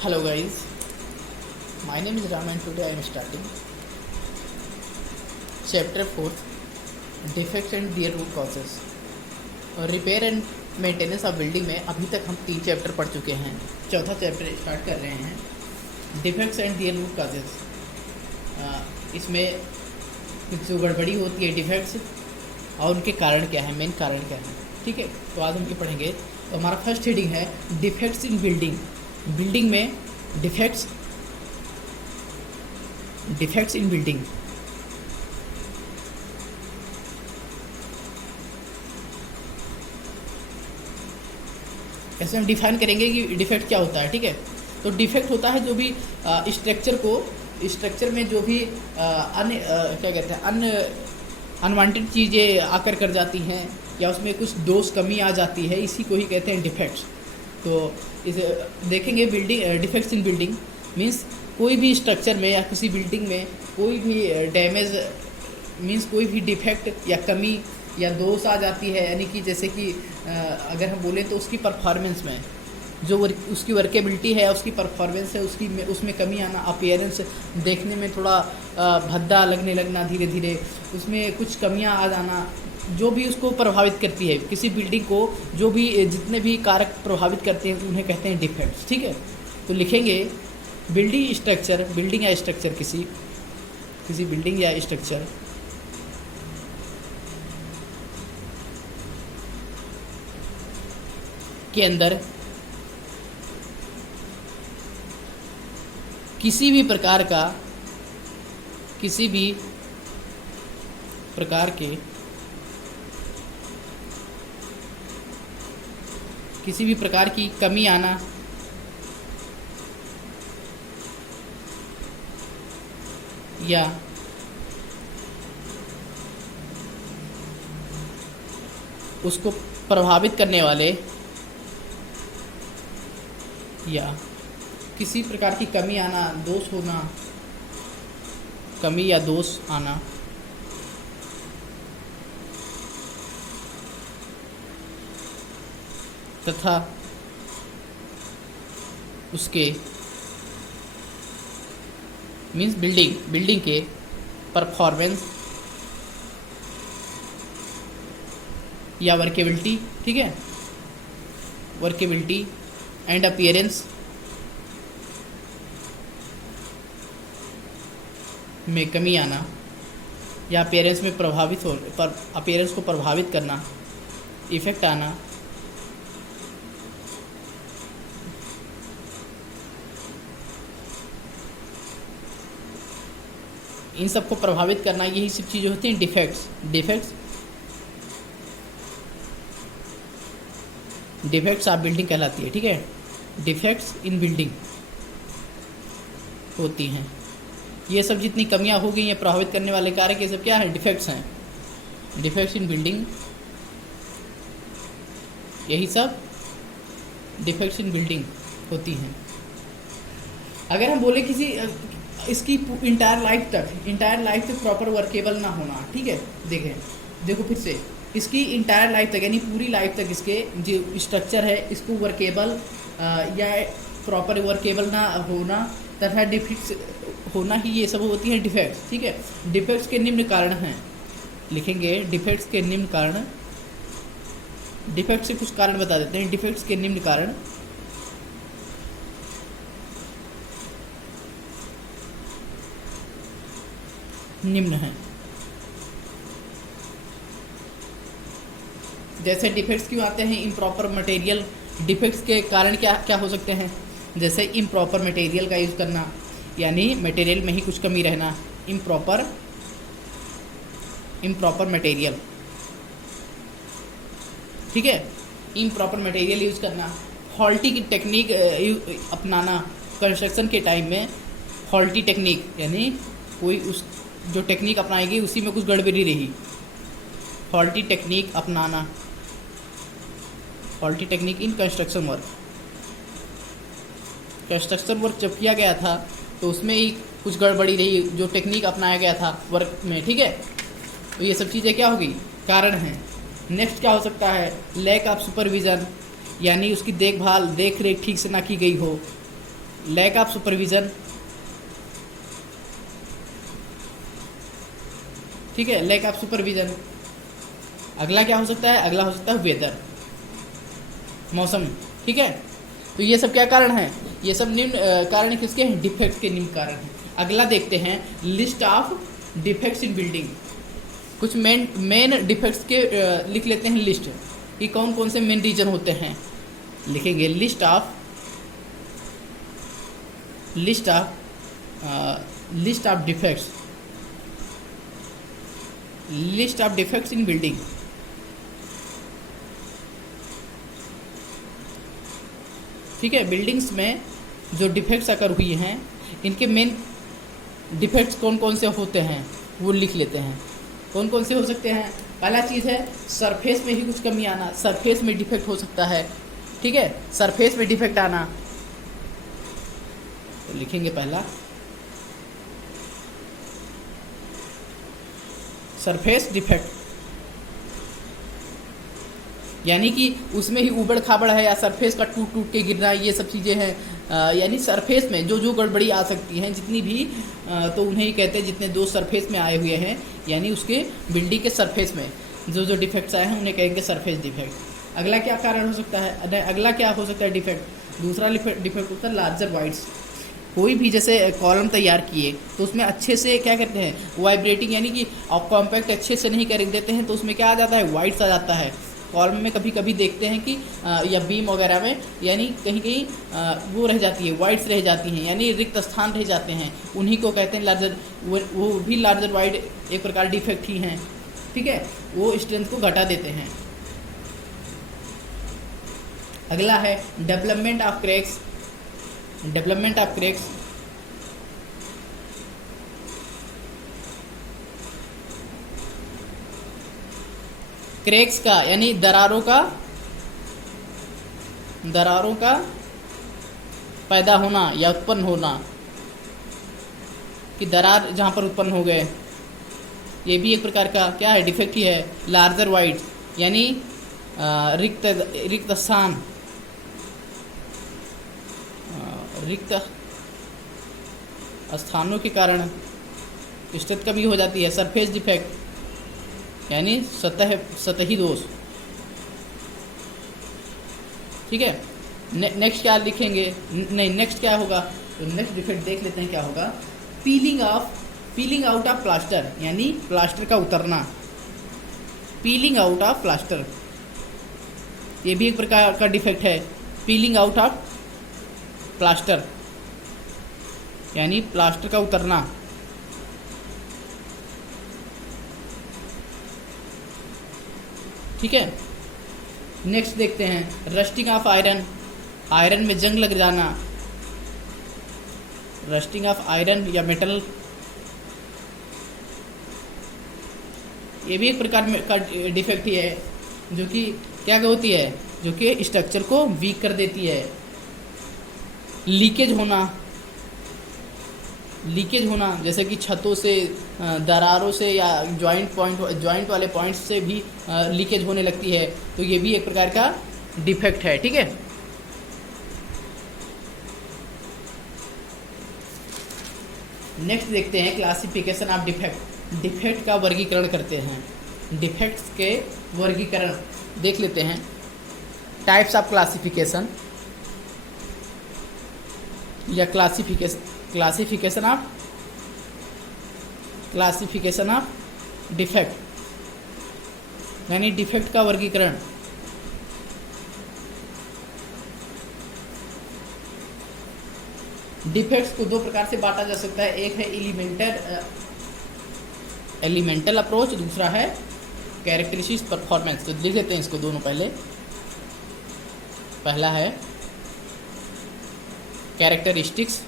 Hello guys, my name is Ram and today I am starting chapter 4 defects and their root causes और repair and maintenance of building में अभी तक हम 3 chapter पढ़ चुके हैं। चौथा चैप्टर स्टार्ट कर रहे हैं defects and their root causes. इसमें कुछ जो गड़बड़ी होती है डिफेक्ट्स और उनके कारण क्या है, मेन कारण क्या है। ठीक है, तो आज हम ये पढ़ेंगे। तो हमारा फर्स्ट हेडिंग है डिफेक्ट्स इन बिल्डिंग। बिल्डिंग में डिफेक्ट्स इन बिल्डिंग। ऐसे हम डिफाइन करेंगे कि डिफेक्ट क्या होता है। ठीक है, तो डिफेक्ट होता है जो भी स्ट्रक्चर में जो भी क्या कहते हैं अनवांटेड चीज़ें आकर कर जाती हैं या उसमें कुछ दोष कमी आ जाती है, इसी को ही कहते हैं डिफेक्ट्स। तो इसे देखेंगे building defects in building means कोई भी स्ट्रक्चर में या किसी बिल्डिंग में कोई भी डैमेज मीन्स कोई भी डिफेक्ट या कमी या दोष आ जाती है, यानी कि जैसे कि अगर हम बोलें तो उसकी परफॉर्मेंस में जो उसकी वर्केबिलिटी है, उसकी परफॉर्मेंस है, उसमें कमी आना, अपीयरेंस देखने में थोड़ा भद्दा लगने लगना, धीरे धीरे उसमें कुछ कमियां आ जाना, जो भी उसको प्रभावित करती है किसी बिल्डिंग को, जो भी जितने भी कारक प्रभावित करते हैं उन्हें कहते हैं डिफेक्ट्स। ठीक है, तो लिखेंगे बिल्डिंग या स्ट्रक्चर किसी बिल्डिंग या स्ट्रक्चर के अंदर किसी भी प्रकार की कमी आना या उसको प्रभावित करने वाले या किसी प्रकार की कमी आना, दोष होना, कमी या दोष आना तथा उसके मीन्स बिल्डिंग के परफॉर्मेंस या वर्केबिलिटी। ठीक है, वर्केबिलिटी एंड अपीयरेंस में कमी आना या अपीयरेंस में अपीयरेंस को प्रभावित करना, इफेक्ट आना, इन सब को प्रभावित करना, यही सब चीज़ें होती हैं डिफेक्ट्स ऑफ बिल्डिंग कहलाती है। ठीक है, डिफेक्ट्स इन बिल्डिंग होती हैं। ये सब जितनी कमियां हो गई हैं प्रभावित करने वाले कारक, ये सब क्या है, डिफेक्ट्स हैं। डिफेक्ट्स इन बिल्डिंग, यही सब डिफेक्ट्स इन बिल्डिंग होती हैं। अगर हम बोले किसी इसकी इंटायर लाइफ तक प्रॉपर वर्केबल ना होना। ठीक है, देखो फिर से इसकी इंटायर लाइफ तक यानी पूरी लाइफ तक इसके जो स्ट्रक्चर है इसको वर्केबल या प्रॉपर वर्केबल ना होना तथा डिफेक्ट्स होना ही, ये सब होती हैं डिफेक्ट्स। ठीक है, डिफेक्ट्स के निम्न कारण हैं, लिखेंगे डिफेक्ट्स के निम्न कारण। डिफेक्ट्स से कुछ कारण बता देते हैं। डिफेक्ट्स के निम्न कारण निम्न हैं। जैसे डिफेक्ट्स क्यों आते हैं, इम्प्रॉपर मटेरियल। डिफेक्ट्स के कारण क्या क्या हो सकते हैं, जैसे इम्प्रॉपर मटेरियल का यूज़ करना, यानी मटेरियल में ही कुछ कमी रहना, इम्प्रॉपर मटेरियल। ठीक है, इम्प्रॉपर मटेरियल यूज़ करना, फॉल्टी की टेक्निक अपनाना कंस्ट्रक्शन के टाइम में। फॉल्टी टेक्निक यानी कोई उस जो टेक्निक अपनाएगी उसी में कुछ गड़बड़ी रही, फॉल्टी टेक्निक अपनाना, faulty technique in construction work जब किया गया था तो उसमें ही कुछ गड़बड़ी रही जो टेक्निक अपनाया गया था वर्क में। ठीक है, तो ये सब चीज़ें क्या होगी, कारण हैं। नेक्स्ट क्या हो सकता है, लैक ऑफ सुपरविज़न, यानी उसकी देख रेख ठीक से ना की गई हो, लैक ऑफ सुपरविजन, ठीक है, लैक ऑफ सुपरविजन। अगला क्या हो सकता है? अगला हो सकता है वेदर, मौसम, ठीक है। तो ये सब क्या कारण है? ये सब निम्न कारण किसके हैं? डिफेक्ट के निम्न कारण हैं। अगला देखते हैं list of defects in building. कुछ मेन डिफेक्ट्स के लिख लेते हैं लिस्ट कि कौन कौन से मेन रीजन होते हैं। लिखेंगे list of defects, list of defects in building. ठीक है, बिल्डिंग्स में जो डिफेक्ट्स अगर हुई हैं, इनके मेन डिफेक्ट्स कौन कौन से होते हैं वो लिख लेते हैं। कौन कौन से हो सकते हैं? पहला चीज़ है सरफेस में ही कुछ कमी आना, सरफेस में डिफेक्ट हो सकता है, ठीक है, सरफेस में डिफेक्ट आना। तो लिखेंगे पहला सरफेस डिफेक्ट, यानी कि उसमें ही उबड़ खाबड़ है या सरफेस का टूट टूट के गिरना, ये सब चीज़ें हैं। यानी सरफेस में जो जो गड़बड़ी आ सकती हैं जितनी भी, तो उन्हें ही कहते हैं जितने दोष सरफेस में आए हुए हैं, यानी उसके बिल्डिंग के सरफेस में जो जो डिफेक्ट्स आए हैं उन्हें कहेंगे सरफेस डिफेक्ट। अगला क्या कारण हो सकता है? अगला क्या हो सकता है डिफेक्ट? दूसरा डिफेक्ट होता है लार्जर वाइड्स। कोई भी जैसे कॉलम तैयार किए तो उसमें अच्छे से क्या करते हैं? वाइब्रेटिंग, यानी कि आप कॉम्पैक्ट अच्छे से नहीं कर देते हैं तो उसमें क्या आ जाता है? वाइड्स आ जाता है। कॉलम में कभी कभी देखते हैं कि या बीम वगैरह में, यानी कहीं कहीं वो रह जाती है, वाइड्स रह जाती हैं, यानी रिक्त स्थान रह जाते हैं, उन्हीं को कहते हैं लार्जर। वो भी लार्जर वाइड एक प्रकार डिफेक्ट ही हैं, ठीक है, वो स्ट्रेंथ को घटा देते हैं। अगला है development of cracks. Development of cracks, cracks का यानी दरारों का पैदा होना या उत्पन्न होना, कि दरार जहाँ पर उत्पन्न हो गए, ये भी एक प्रकार का क्या है? डिफेक्ट ही है। लार्जर वाइड यानी रिक्त स्थान, रिक्त स्थानों के कारण स्ट्रेंथ कमी हो जाती है। सरफेस डिफेक्ट यानी सतही दोष, ठीक है। नेक्स्ट क्या लिखेंगे? नहीं, नेक्स्ट क्या होगा? तो नेक्स्ट डिफेक्ट देख लेते हैं क्या होगा। पीलिंग आउट ऑफ प्लास्टर, यानी प्लास्टर का उतरना। पीलिंग आउट ऑफ प्लास्टर, ये भी एक प्रकार का डिफेक्ट है। पीलिंग आउट ऑफ प्लास्टर यानी प्लास्टर का उतरना। ठीक है, नेक्स्ट देखते हैं रस्टिंग ऑफ आयरन। आयरन में जंग लग जाना, रस्टिंग ऑफ आयरन या मेटल, ये भी एक प्रकार का डिफेक्ट ही है, जो कि क्या होती है? जो कि स्ट्रक्चर को वीक कर देती है। लीकेज होना जैसे कि छतों से, दरारों से या जॉइंट वाले पॉइंट्स से भी लीकेज होने लगती है, तो ये भी एक प्रकार का डिफेक्ट है, ठीक है। नेक्स्ट देखते हैं क्लासिफिकेशन ऑफ डिफेक्ट। डिफेक्ट का वर्गीकरण करते हैं। डिफेक्ट्स के वर्गीकरण देख लेते हैं। टाइप्स ऑफ क्लासिफिकेशन या क्लासिफिकेशन ऑफ डिफेक्ट, यानी डिफेक्ट का वर्गीकरण। डिफेक्ट्स को दो प्रकार से बांटा जा सकता है। एक है एलिमेंटल अप्रोच, दूसरा है कैरेक्टरिस्टिक्स परफॉर्मेंस। तो देख लेते हैं इसको दोनों। पहला है कैरेक्टरिस्टिक्स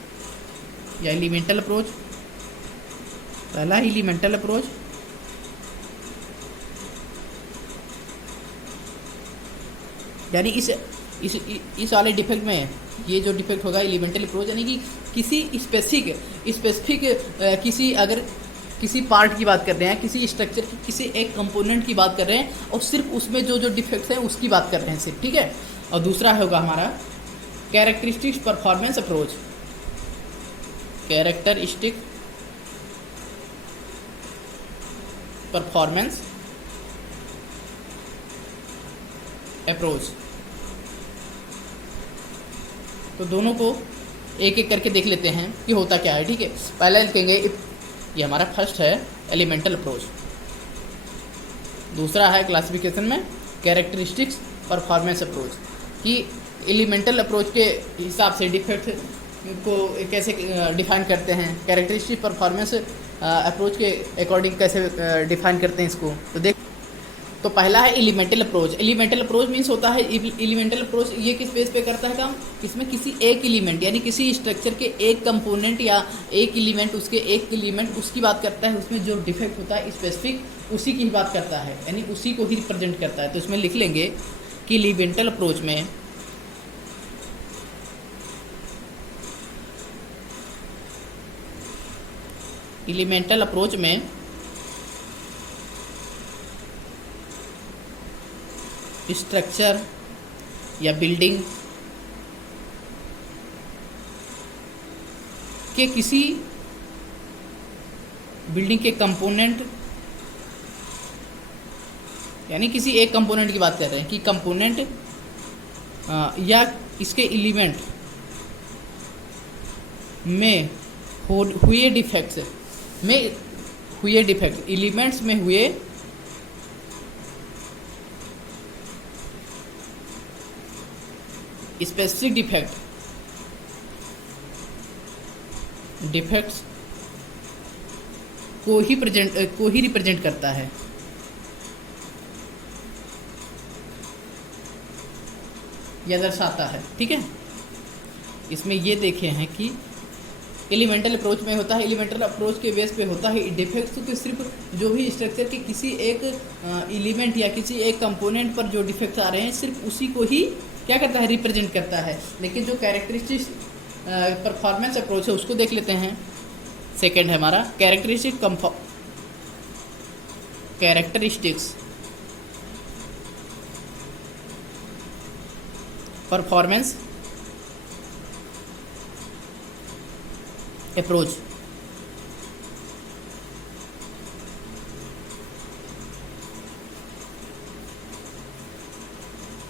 या एलिमेंटल अप्रोच। पहला है एलिमेंटल अप्रोच, यानी इस वाले डिफेक्ट में ये जो डिफेक्ट होगा एलिमेंटल अप्रोच, यानी कि किसी स्पेसिफिक किसी पार्ट की बात कर रहे हैं, किसी स्ट्रक्चर की किसी एक कंपोनेंट की बात कर रहे हैं और सिर्फ उसमें जो जो डिफेक्ट्स हैं उसकी बात कर रहे हैं सिर्फ, ठीक है। और दूसरा होगा हमारा characteristics performance approach, characteristic performance approach. तो दोनों को एक एक करके देख लेते हैं कि होता क्या है। ठीक है, पहले लिखेंगे, ये हमारा फर्स्ट है एलिमेंटल अप्रोच, दूसरा है क्लासिफिकेशन में कैरेक्टरिस्टिक्स परफॉर्मेंस अप्रोच, कि एलिमेंटल अप्रोच के हिसाब से डिफेक्ट को कैसे डिफाइन करते हैं, कैरेक्टरिस्टिक परफॉर्मेंस अप्रोच के अकॉर्डिंग कैसे डिफाइन करते हैं इसको। तो पहला है elemental approach. Elemental approach means होता है, एलिमेंटल अप्रोच ये किस बेस पे करता है काम, इसमें किसी एक एलिमेंट यानी किसी स्ट्रक्चर के एक कंपोनेंट या एक एलिमेंट, उसके एक एलिमेंट उसकी बात करता है, उसमें जो डिफेक्ट होता है स्पेसिफिक उसी की ही बात करता है, यानी उसी को ही रिप्रेजेंट करता है। तो इसमें लिख लेंगे कि एलिमेंटल अप्रोच में स्ट्रक्चर या बिल्डिंग के किसी बिल्डिंग के कंपोनेंट, यानी किसी एक कंपोनेंट की बात कर रहे हैं कि कंपोनेंट या इसके एलिमेंट में हुए डिफेक्ट्स एलिमेंट्स में हुए स्पेसिफिक डिफेक्ट्स को ही रिप्रेजेंट करता है। या दर्शाता है। ठीक है, इसमें ये देखे हैं कि एलिमेंटल अप्रोच में होता है, एलिमेंटल अप्रोच के बेस पे होता है डिफेक्ट्स के सिर्फ जो भी स्ट्रक्चर के किसी एक एलिमेंट या किसी एक कंपोनेंट पर जो डिफेक्ट्स आ रहे हैं सिर्फ उसी को ही क्या करता है, रिप्रेजेंट करता है। लेकिन जो कैरेक्टरिस्टिक्स परफॉर्मेंस अप्रोच है उसको देख लेते हैं। सेकंड है हमारा कैरेक्टरिस्टिक्स परफॉर्मेंस अप्रोच।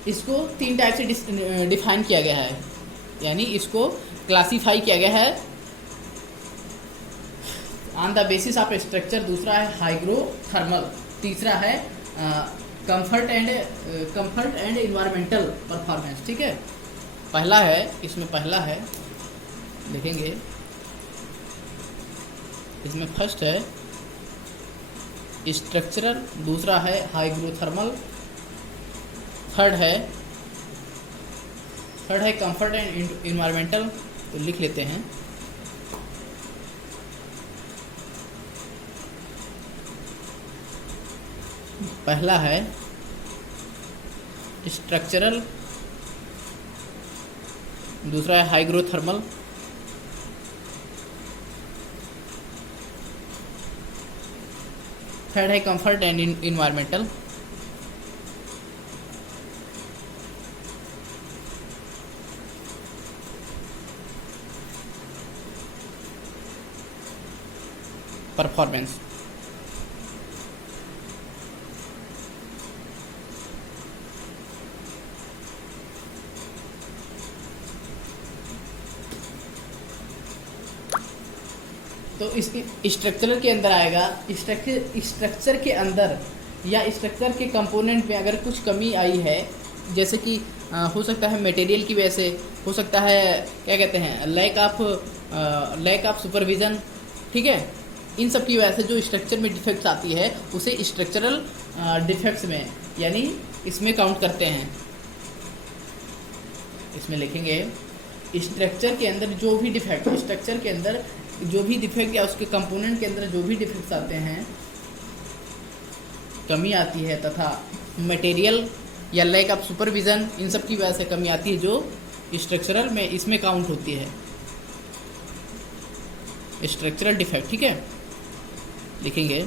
इसको तीन टाइप से डिफाइन किया गया है, यानी इसको क्लासीफाई किया गया है on the basis of structure. दूसरा है हाइग्रोथर्मल, तीसरा है कंफर्ट एंड इन्वायरमेंटल परफॉर्मेंस। ठीक है, पहला है देखेंगे, इसमें फर्स्ट है स्ट्रक्चरल, दूसरा है हाइग्रोथर्मल, थर्ड है कंफर्ट एंड इन्वायरमेंटल। तो लिख लेते हैं, पहला है स्ट्रक्चरल, दूसरा है हाइग्रोथर्मल, थर्ड है कंफर्ट एंड इन्वायरमेंटल। परफॉर्मेंस तो इस स्ट्रक्चर के अंदर आएगा, स्ट्रक्चर के अंदर या स्ट्रक्चर के कंपोनेंट में अगर कुछ कमी आई है, जैसे कि हो सकता है मटेरियल की वजह से, हो सकता है क्या कहते हैं लैक ऑफ सुपरविज़न। ठीक है, इन सब की वजह से जो स्ट्रक्चर में डिफेक्ट्स आती है उसे स्ट्रक्चरल डिफेक्ट्स में यानी इसमें काउंट करते हैं। इसमें लिखेंगे स्ट्रक्चर के अंदर जो भी डिफेक्ट, स्ट्रक्चर के अंदर जो भी डिफेक्ट या उसके कंपोनेंट के अंदर जो भी डिफेक्ट्स आते हैं, कमी आती है तथा मटेरियल या लैक ऑफ सुपरविज़न, इन सब की वजह से कमी आती है जो स्ट्रक्चरल में इसमें काउंट होती है, स्ट्रक्चरल डिफेक्ट। ठीक है, लिखेंगे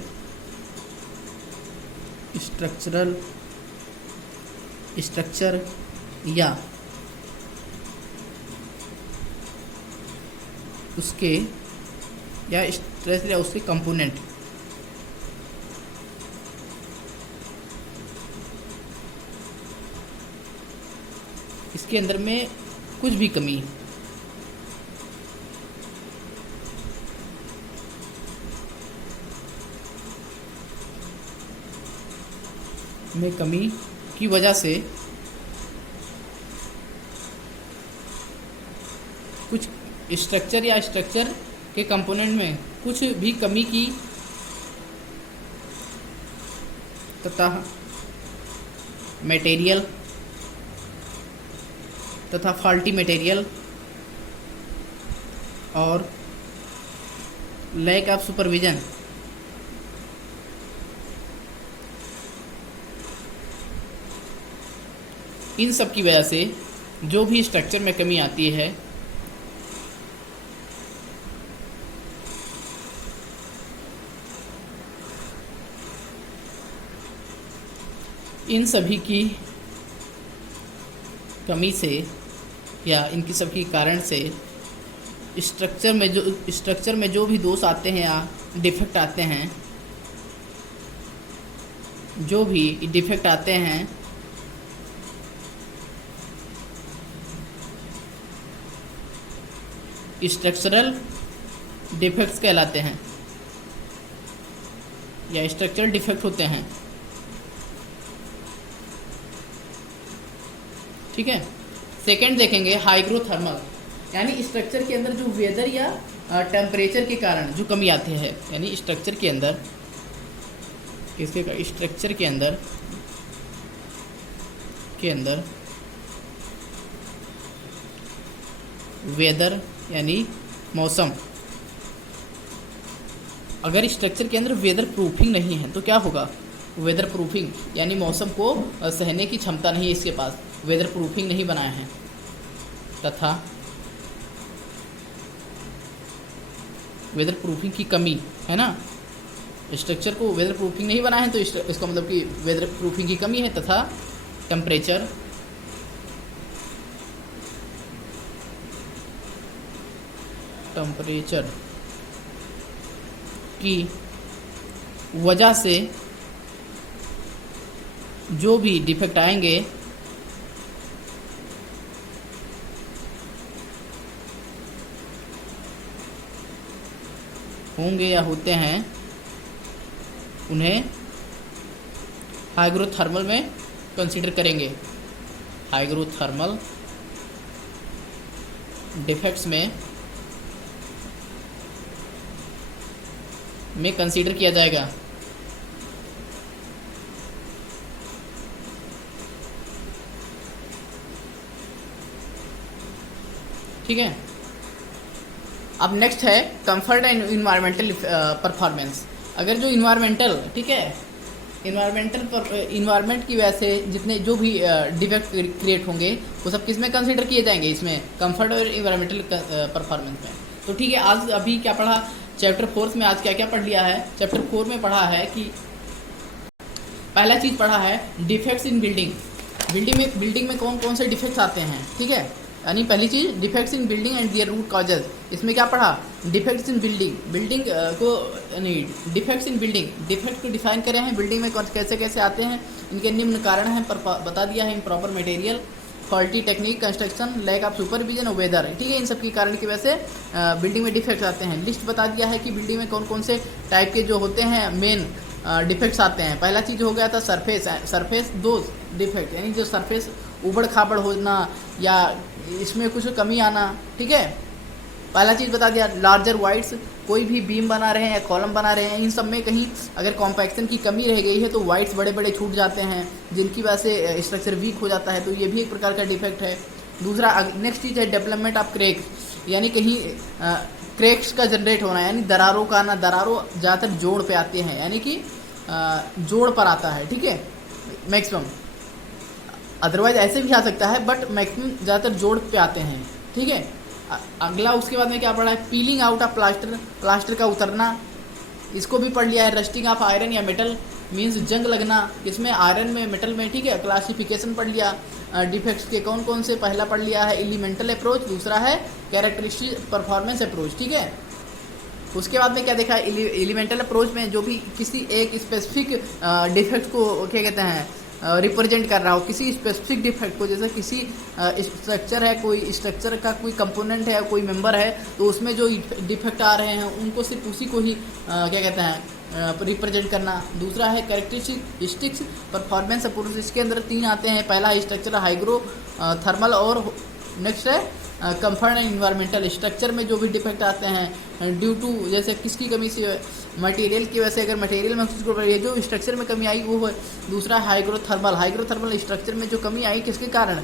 स्ट्रक्चर या उसके या स्ट्रक्चर या उसके कंपोनेंट। इसके अंदर में कुछ भी कमी की वजह से कुछ स्ट्रक्चर या स्ट्रक्चर के कंपोनेंट में कुछ भी कमी की तथा मटेरियल तथा फॉल्टी मटेरियल और लैक ऑफ सुपरविजन इन सब की वजह से जो भी स्ट्रक्चर में कमी आती है इन सभी की कमी से या इनकी सब की कारण से स्ट्रक्चर में जो भी दोष आते हैं या डिफेक्ट आते हैं, जो भी डिफेक्ट आते हैं स्ट्रक्चरल डिफेक्ट्स कहलाते हैं या स्ट्रक्चरल डिफेक्ट होते हैं। ठीक है। सेकंड देखेंगे हाइग्रोथर्मल, यानी स्ट्रक्चर के अंदर जो वेदर या टेम्परेचर के कारण जो कमी आती है, यानी स्ट्रक्चर के अंदर किसके स्ट्रक्चर के अंदर वेदर यानी मौसम, अगर स्ट्रक्चर के अंदर वेदर प्रूफिंग नहीं है तो क्या होगा? वेदर प्रूफिंग यानी मौसम को सहने की क्षमता नहीं है, इसके पास वेदर प्रूफिंग नहीं बनाया है, तथा वेदर प्रूफिंग की कमी है ना, स्ट्रक्चर को वेदर प्रूफिंग नहीं बनाया है तो इसका मतलब कि वेदर प्रूफिंग की कमी है, तथा टेम्परेचर की वजह से जो भी डिफेक्ट आएंगे होंगे या होते हैं उन्हें हाइग्रोथर्मल में कंसीडर करेंगे। हाइग्रोथर्मल डिफेक्ट्स में कंसीडर किया जाएगा। ठीक है। अब नेक्स्ट है कंफर्ट एंड इन्वायरमेंटल परफॉर्मेंस। अगर जो इन्वायरमेंटल, ठीक है, इन्वायरमेंट की वजह से जितने जो भी डिफेक्ट क्रिएट होंगे वो सब किस में कंसीडर किए जाएंगे? इसमें कंफर्ट और इन्वायरमेंटल परफॉर्मेंस में। तो ठीक है, आज अभी क्या पढ़ा चैप्टर 4 में, आज क्या क्या पढ़ लिया है? चैप्टर 4 में पढ़ा है कि पहला चीज़ पढ़ा है डिफेक्ट्स इन बिल्डिंग में कौन कौन से डिफेक्ट्स आते हैं। ठीक है, यानी पहली चीज़ defects in building and their root causes. इसमें क्या पढ़ा? डिफेक्ट्स इन बिल्डिंग को यानी डिफेक्ट्स इन डिफेक्ट को डिफाइन करे हैं, बिल्डिंग में कैसे कैसे आते हैं, इनके निम्न कारण हैं बता दिया है। Improper material, faulty technique, construction, lack of supervision और वेदर। ठीक है, इन सब के कारण की वजह से बिल्डिंग में डिफेक्ट्स आते हैं। लिस्ट बता दिया है कि बिल्डिंग में कौन कौन से टाइप के जो होते हैं मेन डिफेक्ट्स आते हैं। पहला चीज़ हो गया था सरफेस दोष डिफेक्ट, यानी जो सरफेस उबड़ खाबड़ होना या इसमें कुछ कमी आना। ठीक है, पहला चीज़ बता दिया। लार्जर वाइड्स, कोई भी बीम बना रहे हैं या कॉलम बना रहे हैं, इन सब में कहीं अगर कॉम्पैक्शन की कमी रह गई है तो वाइड्स बड़े बड़े छूट जाते हैं, जिनकी वजह से स्ट्रक्चर वीक हो जाता है, तो ये भी एक प्रकार का डिफेक्ट है। दूसरा नेक्स्ट चीज़ है डेवलपमेंट ऑफ क्रेक्स, यानी कहीं क्रैक्स का जनरेट होना, यानी दरारों का आना। दरारों ज़्यादातर जोड़ पे आते हैं, यानी कि जोड़ पर आता है। ठीक है, मैक्सिमम, अदरवाइज ऐसे भी आ सकता है, बट मैक्सिमम ज़्यादातर जोड़ पे आते हैं। ठीक है, अगला उसके बाद में क्या पढ़ा है? पीलिंग आउट ऑफ प्लास्टर का उतरना, इसको भी पढ़ लिया है। रस्टिंग ऑफ आयरन या मेटल मींस जंग लगना, इसमें आयरन में, मेटल में। ठीक है, क्लासिफिकेशन पढ़ लिया डिफेक्ट्स के कौन कौन से, पहला पढ़ लिया है एलिमेंटल अप्रोच, दूसरा है कैरेक्टरिस्टिक परफॉर्मेंस अप्रोच। ठीक है, उसके बाद में क्या देखा, एलिमेंटल अप्रोच में जो भी किसी एक स्पेसिफिक डिफेक्ट को क्या कहते हैं रिप्रेजेंट कर रहा हो, किसी स्पेसिफिक डिफेक्ट को, जैसे किसी स्ट्रक्चर है, कोई स्ट्रक्चर का कोई कंपोनेंट है, कोई मेंबर है, तो उसमें जो डिफेक्ट आ रहे हैं उनको सिर्फ उसी को ही क्या कहते हैं रिप्रेजेंट करना। दूसरा है कैरेक्टरिस्टिक्स परफॉर्मेंस अप्रोच, इसके अंदर 3 आते हैं। पहला स्ट्रक्चर हाइग्रो थर्मल, और नेक्स्ट है कंफर्ट एंड इन्वायरमेंटल। स्ट्रक्चर में जो भी डिफेक्ट आते हैं ड्यू टू, जैसे किसकी कमी से, मटेरियल की वजह से, अगर मटेरियल में कुछ ये जो स्ट्रक्चर में कमी आई वो है। दूसरा हाइग्रोथर्मल, हाइग्रोथर्मल स्ट्रक्चर में जो कमी आई किसके कारण,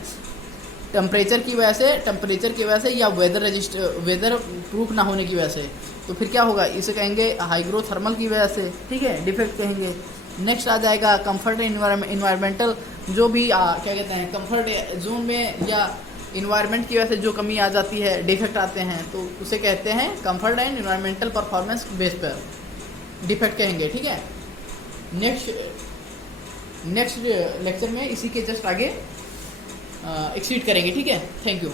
टेम्परेचर की वजह से या वेदर प्रूफ ना होने की वजह से। तो फिर क्या होगा, इसे कहेंगे हाइग्रोथर्मल की वजह से, ठीक है, डिफेक्ट कहेंगे। नेक्स्ट आ जाएगा कंफर्ट एंड इन्वायरमेंटल, जो भी क्या कहते हैं कंफर्ट जोन में या इन्वायरमेंट की वजह से जो कमी आ जाती है, डिफेक्ट आते हैं, तो उसे कहते हैं comfort and environmental performance base पर डिफेक्ट कहेंगे, ठीक है। नेक्स्ट लेक्चर में इसी के जस्ट आगे एक्सीड करेंगे, ठीक है। Thank you.